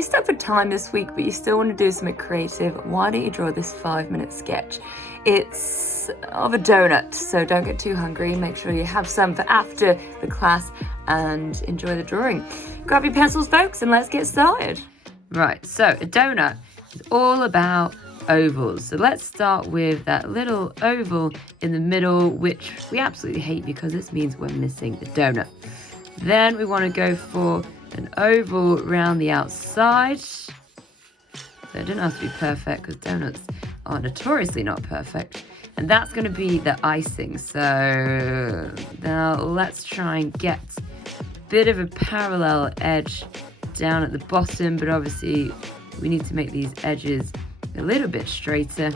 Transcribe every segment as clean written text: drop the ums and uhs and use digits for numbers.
you're stuck for time this week, but you still want to do something creative, why don't you draw this 5-minute sketch? It's of a donut, so don't get too hungry. Make sure you have some for after the class and enjoy the drawing. Grab your pencils, folks, and let's get started. Right, so a donut is all about ovals. So let's start with that little oval in the middle, which we absolutely hate because this means we're missing a donut. Then we want to go for an oval around the outside. So it doesn't have to be perfect because donuts are notoriously not perfect. And that's going to be the icing. So now let's try and get a bit of a parallel edge down at the bottom, but obviously we need to make these edges a little bit straighter.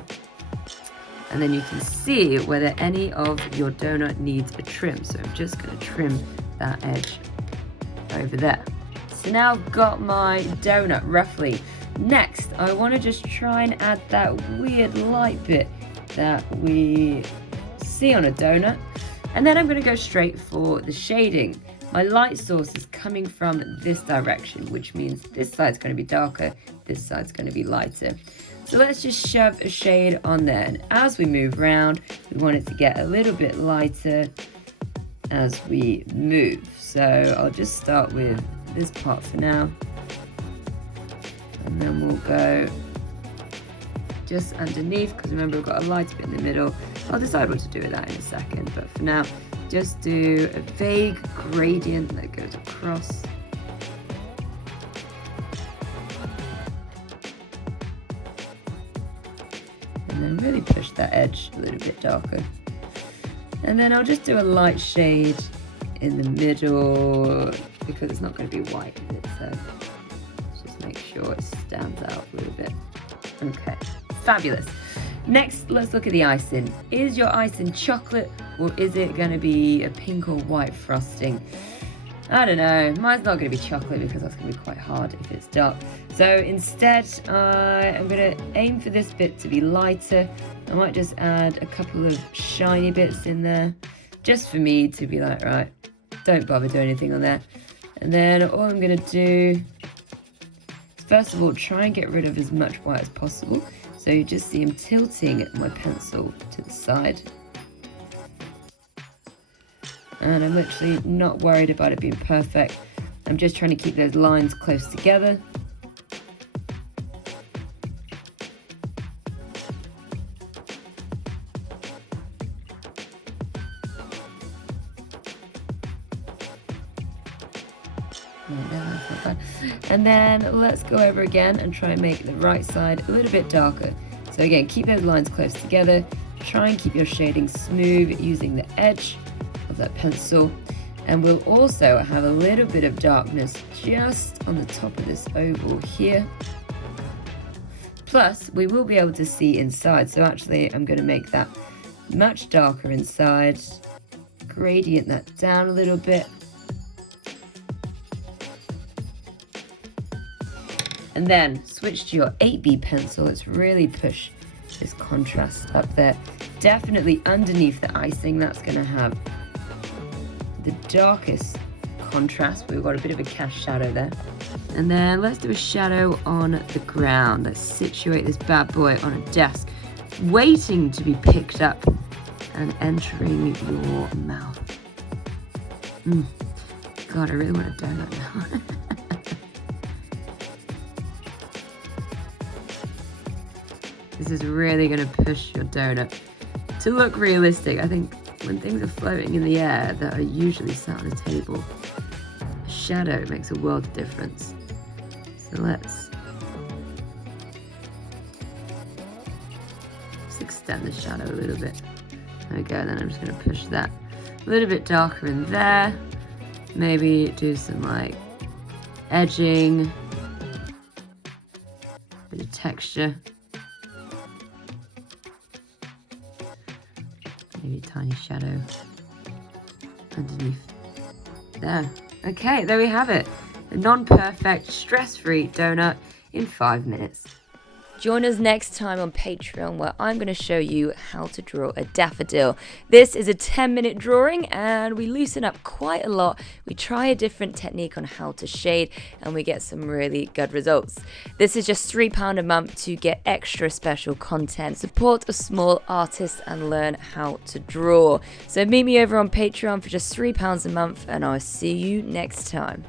And then you can see whether any of your donut needs a trim. So I'm just going to trim that edge over there. So now I've got my donut roughly. Next, I want to just try and add that weird light bit that we see on a donut. And then I'm going to go straight for the shading. My light source is coming from this direction, which means this side's going to be darker, this side's going to be lighter. So let's just shove a shade on there. And as we move around, we want it to get a little bit lighter as we move. So I'll just start with this part for now. And then we'll go just underneath, because remember we've got a light bit in the middle. I'll decide what to do with that in a second, but for now, just do a vague gradient that goes across. And then really push that edge a little bit darker. And then I'll just do a light shade in the middle, because it's not going to be white, is it? So let's just make sure it stands out a little bit. Okay, fabulous. Next, let's look at the icing. Is your icing chocolate, or is it going to be a pink or white frosting? I don't know. Mine's not going to be chocolate because that's going to be quite hard if it's dark. So instead, I'm going to aim for this bit to be lighter. I might just add a couple of shiny bits in there, just for me to be like, right, don't bother doing anything on there. And then all I'm going to do is, first of all, try and get rid of as much white as possible. So you just see I'm tilting my pencil to the side. And I'm literally not worried about it being perfect. I'm just trying to keep those lines close together. And then let's go over again and try and make the right side a little bit darker. So again, keep those lines close together. Try and keep your shading smooth using the edge of that pencil. And we'll also have a little bit of darkness just on the top of this oval here. Plus, we will be able to see inside. So actually, I'm going to make that much darker inside. Gradient that down a little bit. And then switch to your 8B pencil. Let's really push this contrast up there. Definitely underneath the icing, that's going to have the darkest contrast. We've got a bit of a cast shadow there. And then let's do a shadow on the ground. Let's situate this bad boy on a desk, waiting to be picked up and entering your mouth. God, I really want a donut now. This is really going to push your donut to look realistic. I think when things are floating in the air that are usually sat on a table, a shadow makes a world of difference. So let's extend the shadow a little bit. There we go. And then I'm just going to push that a little bit darker in there. Maybe do some like edging, bit of texture. Maybe a tiny shadow underneath there. Okay, there we have it. A non-perfect, stress-free donut in 5 minutes. Join us next time on Patreon, where I'm going to show you how to draw a daffodil. This is a 10-minute drawing, and we loosen up quite a lot. We try a different technique on how to shade, and we get some really good results. This is just £3 a month to get extra special content. Support a small artist and learn how to draw. So meet me over on Patreon for just £3 a month, and I'll see you next time.